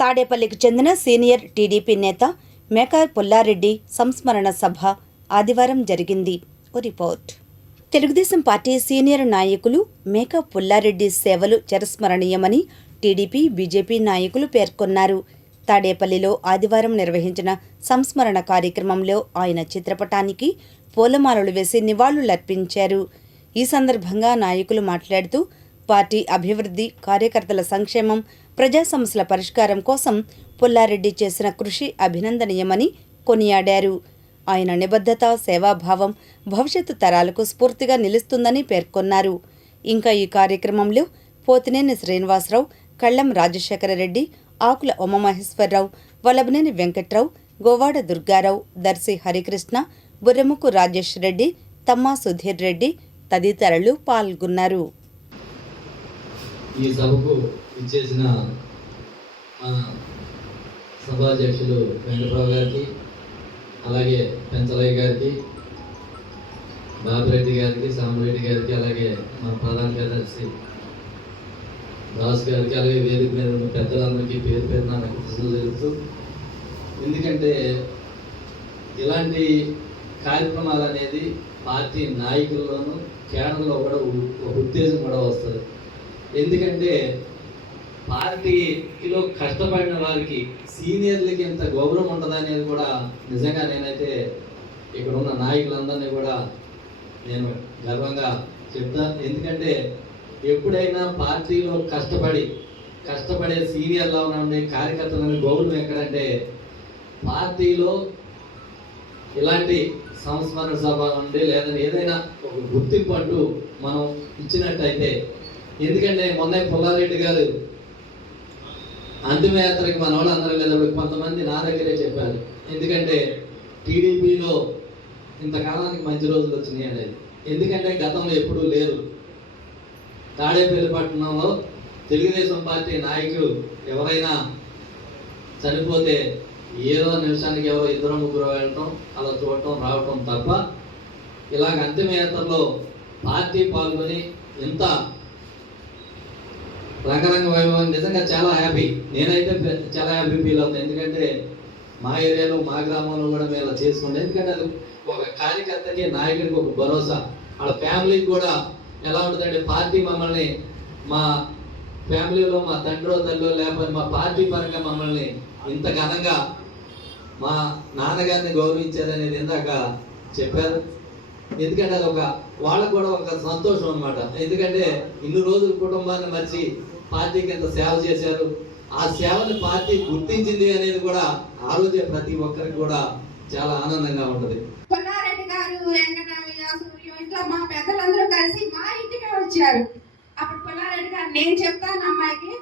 తాడేపల్లికి చెందిన senior TDP నేత మేకా పుల్లారెడ్డి సంస్మరణ సభ ఆదివారం జరిగింది. రిపోర్ట్. తెలుగుదేశం పార్టీ సీనియర్ నాయకులు మేకా పుల్లారెడ్డి సేవలు చిరస్మరణీయమని టీడీపీ, బీజేపీ నాయకులు పేర్కొన్నారు. తాడేపల్లిలో ఆదివారం నిర్వహించిన సంస్మరణ కార్యక్రమంలో ఆయన చిత్రపటానికి పూలమాలలు వేసి నివాళులర్పించారు. ఈ సందర్భంగా నాయకులు మాట్లాడుతూ పార్టీ అభివృద్ధి, కార్యకర్తల సంక్షేమం, ప్రజా సమస్యల పరిష్కారం కోసం పుల్లారెడ్డి చేసిన కృషి అభినందనీయమని కొనియాడారు. ఆయన నిబద్ధత, సేవాభావం భవిష్యత్తు తరాలకు స్ఫూర్తిగా నిలుస్తుందని పేర్కొన్నారు. ఇంకా ఈ కార్యక్రమంలో పోతినేని శ్రీనివాసరావు, కళ్లం రాజశేఖరరెడ్డి, ఆకుల ఉమామహేశ్వరరావు, వల్లభనేని వెంకట్రావు, గోవాడ దుర్గారావు, దర్శి హరికృష్ణ, బుర్రెముక్కు రాజేష్ రెడ్డి, తమ్మా సుధీర్ రెడ్డి తదితరులు పాల్గొన్నారు. ఈ సభకు ఇచ్చేసిన సభాధ్యక్షులు వెంకట్రావు గారికి, అలాగే పెంచలయ్య గారికి, బాబిరెడ్డి గారికి, సామరెడ్డి గారికి, అలాగే మన ప్రధాన కార్యదర్శి దాస్ గారికి, అలాగే వేదిక మీద ఉన్న పెద్దలందరికీ పేరు పేరున కృతజ్ఞతలు తెలుపుతూ, ఎందుకంటే ఇలాంటి కార్యక్రమాలు అనేది పార్టీ నాయకుల్లోనూ కేడర్లో కూడా ఒక ఉద్దేశం కూడా వస్తుంది. ఎందుకంటే పార్టీలో కష్టపడిన వారికి, సీనియర్లకి ఎంత గౌరవం ఉంటుంది అనేది కూడా నిజంగా నేనైతే ఇక్కడ ఉన్న నాయకులందరినీ కూడా నేను గర్వంగా చెప్తా. ఎందుకంటే ఎప్పుడైనా పార్టీలో కష్టపడే సీనియర్లో ఉండే కార్యకర్తలని గౌరవం ఎక్కడంటే పార్టీలో ఇలాంటి సంస్మరణ సభ నుండి లేదని ఏదైనా ఒక గుర్తింపు అంటూ మనం ఇచ్చినట్టయితే, ఎందుకంటే మొన్న పుల్లారెడ్డి గారు అంతిమయాత్రకి మన వాళ్ళు అందరూ లేదప్పుడు కొంతమంది నా దగ్గరే చెప్పారు. ఎందుకంటే టీడీపీలో ఇంతకాలానికి మంచి రోజులు వచ్చినాయి అనేది. ఎందుకంటే గతంలో ఎప్పుడూ లేదు. తాడేపల్లి పట్టణంలో తెలుగుదేశం పార్టీ నాయకులు ఎవరైనా చనిపోతే ఏదో నిమిషానికి ఎవరో ఇద్దరు ముగ్గురు వెళ్ళటం, అలా చూడటం, రావటం తప్ప ఇలాగ అంతిమయాత్రలో పార్టీ పాల్గొని ఇంత రంగరంగ వైభవం నిజంగా చాలా హ్యాపీ. నేనైతే చాలా హ్యాపీ ఫీల్ అవుతాను. ఎందుకంటే మా ఏరియాలో, మా గ్రామంలో కూడా మేము ఇలా చేసుకుంటాం. ఎందుకంటే అది ఒక కార్యకర్తకి, నాయకుడికి ఒక భరోసా. వాళ్ళ ఫ్యామిలీకి కూడా ఎలా ఉంటుందంటే పార్టీ మమ్మల్ని, మా ఫ్యామిలీలో మా తండ్రో తల్లో లేకపోతే మా పార్టీ పరంగా మమ్మల్ని ఇంత ఘనంగా మా నాన్నగారిని గౌరవించారనేది ఇందాక చెప్పారు. ఎందుకంటే అది ఒక వాళ్ళకు కూడా ఒక సంతోషం అనమాట. ఎందుకంటే ఇన్ని రోజులు కుటుంబాన్ని మర్చి పార్టీకి ఎంత సేవ చేశారు, ఆ సేవని పార్టీ గుర్తించింది అనేది కూడా ఆ రోజే ప్రతి ఒక్కరికి కూడా చాలా ఆనందంగా ఉంటుంది. పుల్లారెడ్డి గారు, వెంకటరామయ్య, సూర్యం ఇట్లా మా పెద్దలందరూ కలిసి మా ఇంటికి వచ్చారు. అప్పుడు పుల్లారెడ్డి గారు నేను చెప్తాను అమ్మాయికి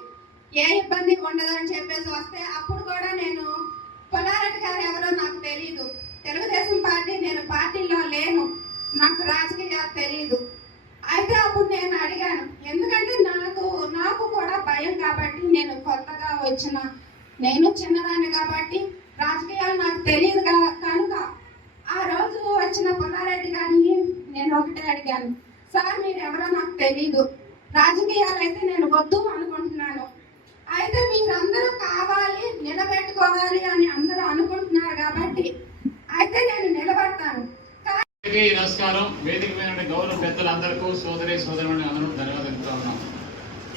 ఏ ఇబ్బంది ఉండదు అని చెప్పేసి వస్తే, అప్పుడు కూడా నేను పుల్లారెడ్డి గారు ఎవరో నాకు తెలియదు, తెలుగుదేశం పార్టీ, నేను పార్టీలో లేను, నాకు రాజకీయాలు తెలియదు. అయితే అప్పుడు నేను అడిగాను, ఎందుకంటే నాకు కూడా భయం కాబట్టి, నేను కొత్తగా నేను చిన్నదాన్ని కాబట్టి రాజకీయాలు నాకు తెలియదు కనుక ఆ రోజు వచ్చిన పుల్లారెడ్డి గారిని నేను ఒకటే అడిగాను, సార్ మీరు ఎవరో నాకు తెలీదు, రాజకీయాలు అయితే నేను వద్దు అనుకుంటున్నాను, అయితే మీరందరూ కావాలి, నిలబెట్టుకోవాలి అని అందరూ అనుకుంటున్నారు కాబట్టి అయితే నేను నిలబడతాను. నమస్కారం. వేదిక మీద గౌరవ పెద్దలందరికీ, సోదరి సోదరుని అందరూ ధన్యవాదాలు ఉన్నాం.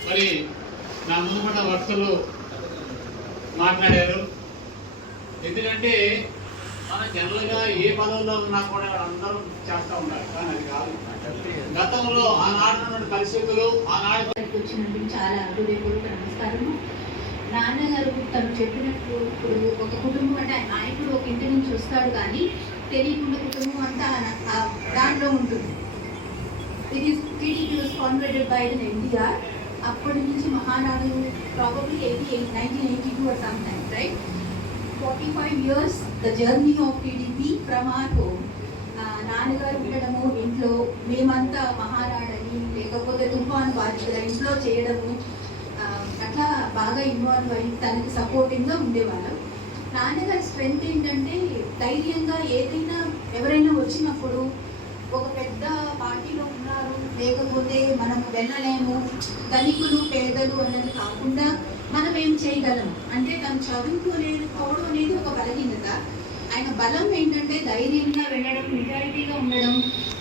మరి నా ముందున్న వక్తలు మాట్లాడారు. ఎందుకంటే మన జనరల్గా ఏ పదవుల్లో ఉన్నా కూడా అందరూ చేస్తూ ఉంటారు, కానీ అది కాదు. గతంలో ఆనాడు పరిస్థితులు, ఆనాడు వచ్చినందుకు చాలా హృదయపూర్వక నమస్కారము. నాన్నగారు తను చెప్పినట్టు ఇప్పుడు ఒక కుటుంబం అంటే నాయకుడు ఒక ఇంటి నుంచి వస్తాడు, కానీ తెలియకుండా కుటుంబం అంతా దాంట్లో ఉంటుంది. ఇది TDP was founded by NTR. అప్పటి నుంచి Mahanadu probably 1982 or sometime, right? 45 years the journey of TDP from our home. నాన్నగారు ఉండడము, ఇంట్లో మేమంతా మహానాడని లేకపోతే తుఫాను బాధ్యత ఇంట్లో చేయడము, అట్లా బాగా ఇన్వాల్వ్ అయ్యి తనకి సపోర్టింగ్గా ఉండేవాళ్ళం. నాన్నగారి స్ట్రెంగ్త్ ఏంటంటే ధైర్యంగా ఏదైనా ఎవరైనా వచ్చినప్పుడు ఒక పెద్ద పార్టీలో ఉన్నారు లేకపోతే మనం వెళ్ళలేము, ధనికులు పేదలు అన్నది కాకుండా మనం ఏం చేయగలం అంటే తను చదువుకోలేకపోవడం అనేది ఒక బలహీనత. ఆయన బలం ఏంటంటే ధైర్యంగా వెళ్ళడం, నిజాయితీగా ఉండడం,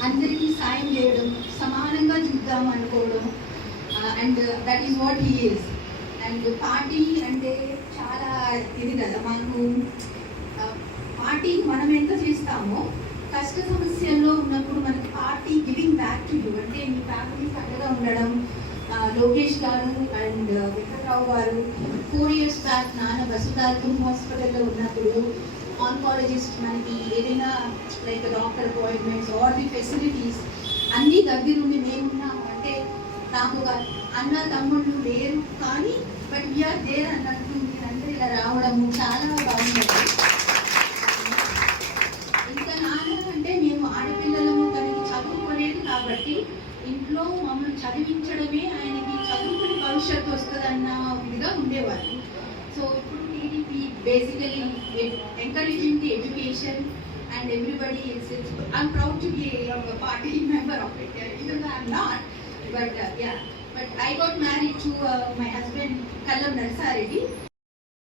అందరికీ సాయం చేయడం, సమానంగా చూద్దాం అనుకోవడం. And that is what he is. And party అంటే చాలా ఇది కదా, మాకు పార్టీ మనం ఎంత చేస్తామో కష్ట సమస్యల్లో ఉన్నప్పుడు మనకి party giving back to you, అంటే మీ ఫ్యామిలీ చక్కగా ఉండడం. లోకేష్ గారు అండ్ వెంకట్రావు గారు 4 years బ్యాక్ నాన్న వసుధాల్కం హాస్పిటల్లో ఉన్నప్పుడు ఆన్కాలజిస్ట్ మనకి ఏదైనా like doctor appointments or the facilities అన్నీ దగ్గరుండి మేమున్నాము. అంటే నాకు ఒక అన్న తమ్ముళ్ళు లేరు కానీ బట్ వీఆర్ దేర్ అన్నట్టు మీరందరూ ఇలా రావడము చాలా బాగుంది. ఇంకా నాన్న అంటే మేము ఆడపిల్లలము, తనకి చదువుకోలేదు కాబట్టి ఇంట్లో మమ్మల్ని చదివించడమే ఆయనకి చదువుకుని భవిష్యత్తు వస్తుందన్న ఇదిగా ఉండేవారు. సో ఇప్పుడు TDP basically encouraging the education and everybody is I'm proud to be a party member of it, even though I'm not, but yeah, but I got married to my husband Kallam Narsareddy.